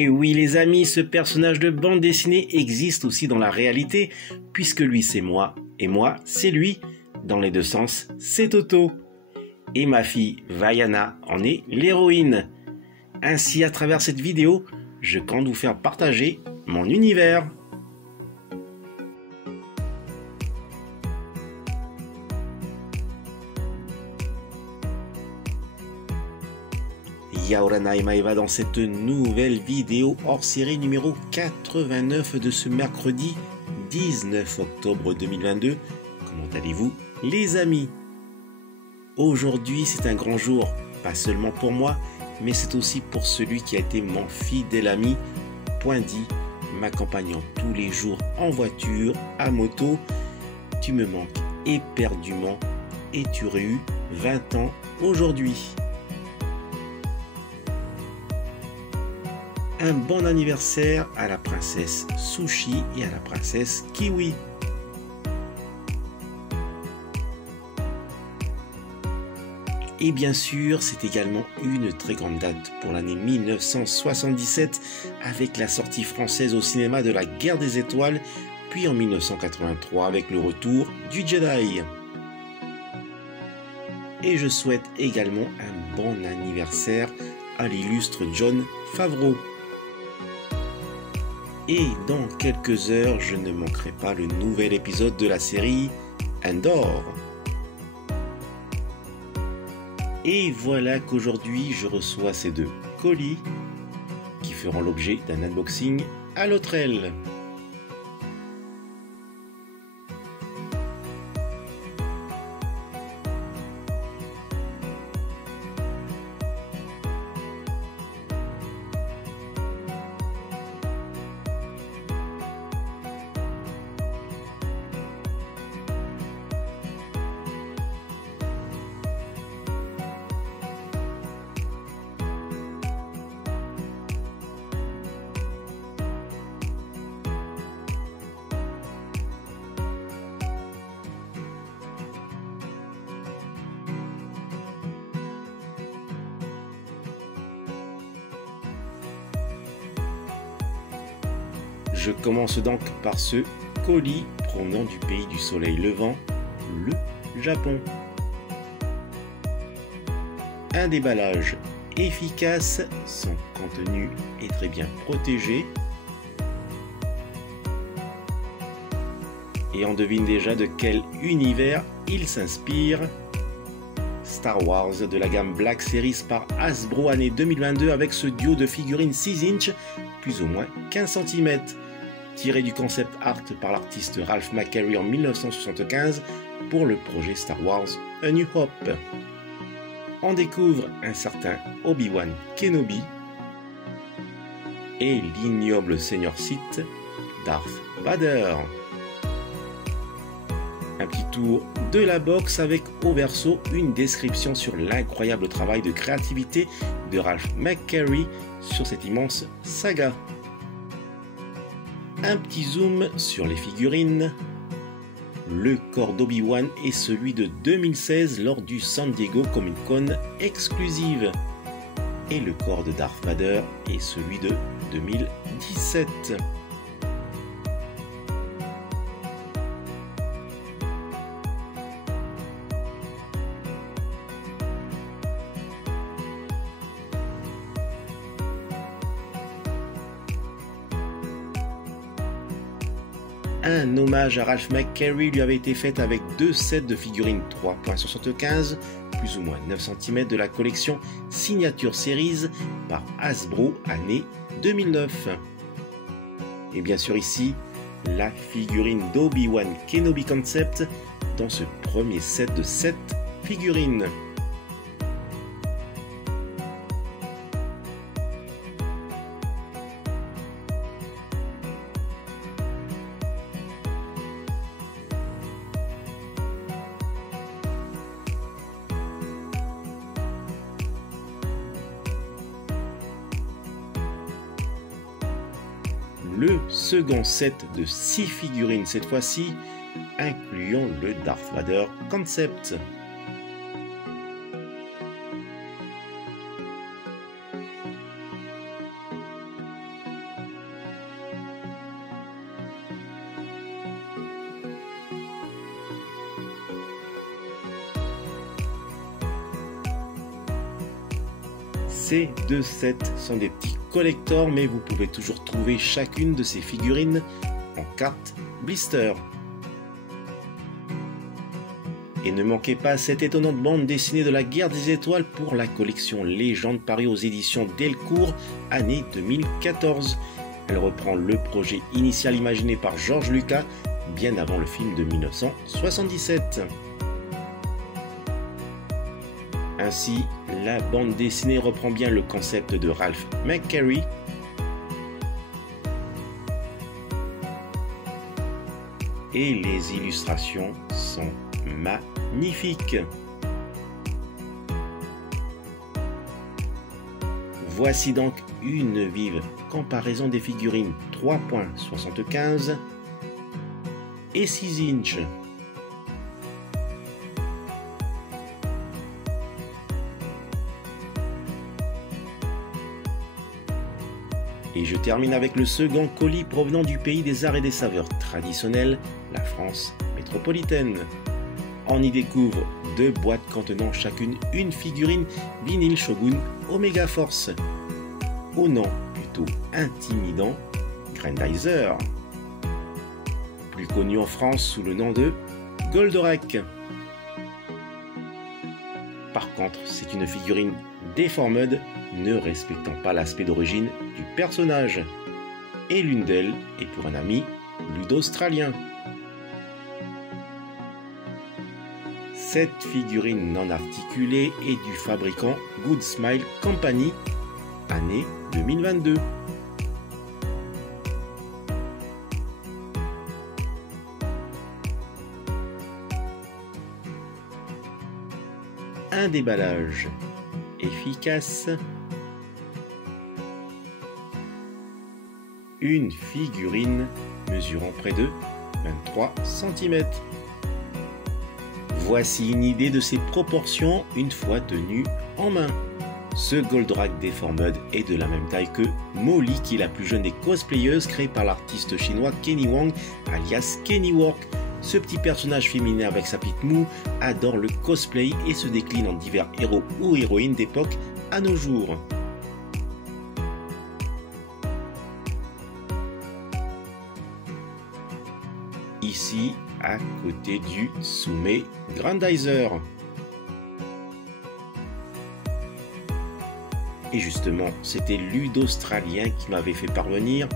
Et oui les amis, ce personnage de bande dessinée existe aussi dans la réalité, puisque lui c'est moi, et moi c'est lui. Dans les deux sens, c'est Toto. Et ma fille Vaiana en est l'héroïne. Ainsi, à travers cette vidéo, je compte vous faire partager mon univers. Yaorana et Maeva dans cette nouvelle vidéo hors série numéro 89 de ce mercredi 19 octobre 2022. Comment allez-vous les amis? Aujourd'hui c'est un grand jour, pas seulement pour moi, mais c'est aussi pour celui qui a été mon fidèle ami, Poindy, m'accompagnant tous les jours en voiture, à moto. Tu me manques éperdument et tu aurais eu 20 ans aujourd'hui. Un bon anniversaire à la princesse Sushi et à la princesse Kiwi. Et bien sûr, c'est également une très grande date pour l'année 1977 avec la sortie française au cinéma de La Guerre des Étoiles, puis en 1983 avec le retour du Jedi. Et je souhaite également un bon anniversaire à l'illustre Jon Favreau. Et dans quelques heures, je ne manquerai pas le nouvel épisode de la série Andor. Et voilà qu'aujourd'hui, je reçois ces deux colis qui feront l'objet d'un unboxing à l'autre aile. Je commence donc par ce colis provenant du pays du soleil levant, le Japon. Un déballage efficace, son contenu est très bien protégé. Et on devine déjà de quel univers il s'inspire. Star Wars de la gamme Black Series par Hasbro année 2022 avec ce duo de figurines 6 inch, plus ou moins 15 cm. Tiré du concept art par l'artiste Ralph McQuarrie en 1975 pour le projet Star Wars A New Hope. On découvre un certain Obi-Wan Kenobi et l'ignoble seigneur Sith Darth Vader. Un petit tour de la box avec au verso une description sur l'incroyable travail de créativité de Ralph McQuarrie sur cette immense saga. Un petit zoom sur les figurines. Le corps d'Obi-Wan est celui de 2016 lors du San Diego Comic Con exclusive. Et le corps de Darth Vader est celui de 2017. Un hommage à Ralph McQuarrie lui avait été fait avec deux sets de figurines 3.75, plus ou moins 9 cm de la collection Signature Series par Hasbro année 2009. Et bien sûr ici, la figurine d'Obi-Wan Kenobi Concept dans ce premier set de 7 figurines. Le second set de 6 figurines cette fois-ci, incluant le Darth Vader Concept. Ces deux sets sont des petits collectors, mais vous pouvez toujours trouver chacune de ces figurines en carte blister. Et ne manquez pas cette étonnante bande dessinée de la Guerre des Étoiles pour la collection Légende parue aux éditions Delcourt, année 2014. Elle reprend le projet initial imaginé par George Lucas, bien avant le film de 1977. Ainsi, la bande dessinée reprend bien le concept de Ralph McQuarrie. Et les illustrations sont magnifiques. Voici donc une vive comparaison des figurines 3.75 et 6 inches. Et je termine avec le second colis provenant du pays des arts et des saveurs traditionnels, la France métropolitaine. On y découvre deux boîtes contenant chacune une figurine vinyle Shogun Omega Force, au nom plutôt intimidant, Grandizer, plus connu en France sous le nom de Goldorak. Par contre, c'est une figurine déformée, ne respectant pas l'aspect d'origine du personnage, et l'une d'elles est pour un ami ludo-australien. Cette figurine non articulée est du fabricant Good Smile Company, année 2022. Un déballage efficace. Une figurine mesurant près de 23 cm. Voici une idée de ses proportions une fois tenu en main. Ce Goldorak Deformed est de la même taille que Molly, qui est la plus jeune des cosplayeuses créée par l'artiste chinois Kenny Wang, alias Kennywork. Ce petit personnage féminin avec sa petite moue adore le cosplay et se décline en divers héros ou héroïnes d'époque à nos jours. Ici, à côté du Tsume Grandizer. Et justement, c'était Ludo-Australien qui m'avait fait parvenir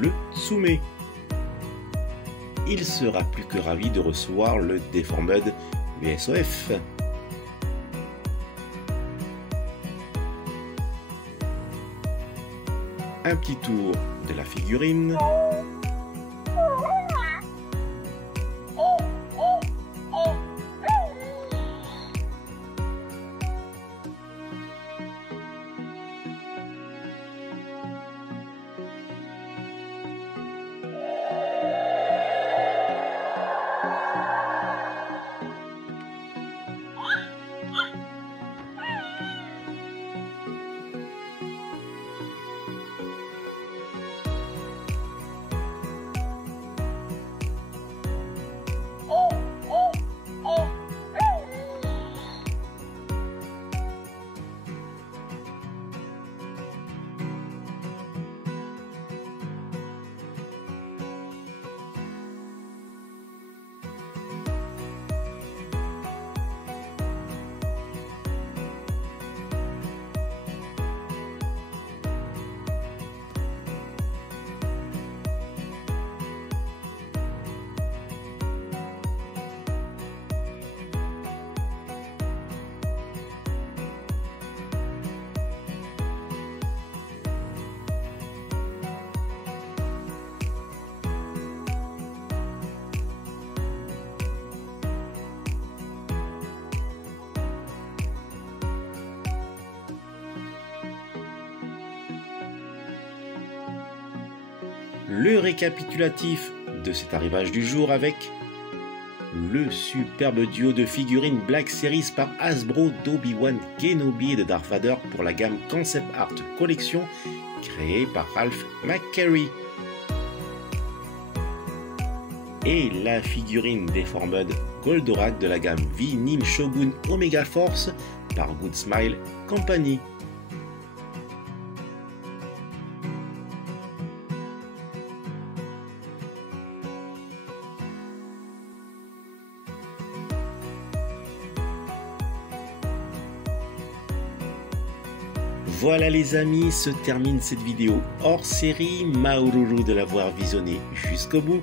le Tsume. Il sera plus que ravi de recevoir le Deformed VSOF. Un petit tour de la figurine. Le récapitulatif de cet arrivage du jour avec le superbe duo de figurines Black Series par Hasbro d'Obi-Wan Kenobi et de Darth Vader pour la gamme Concept Art Collection créée par Ralph McQuarrie. Et la figurine Deformed Goldorak de la gamme Vinyl Shogun Omega Force par Good Smile Company. Voilà les amis, se termine cette vidéo hors série. Mahouloulou de l'avoir visionnée jusqu'au bout.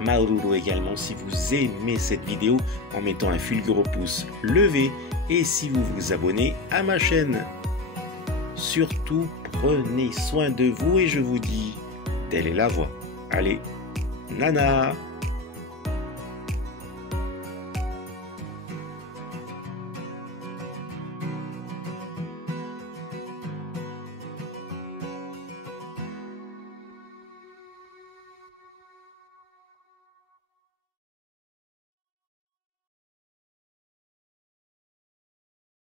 Mahouloulou également si vous aimez cette vidéo en mettant un fulgure pouce levé et si vous vous abonnez à ma chaîne. Surtout prenez soin de vous et je vous dis, telle est la voie. Allez, nana!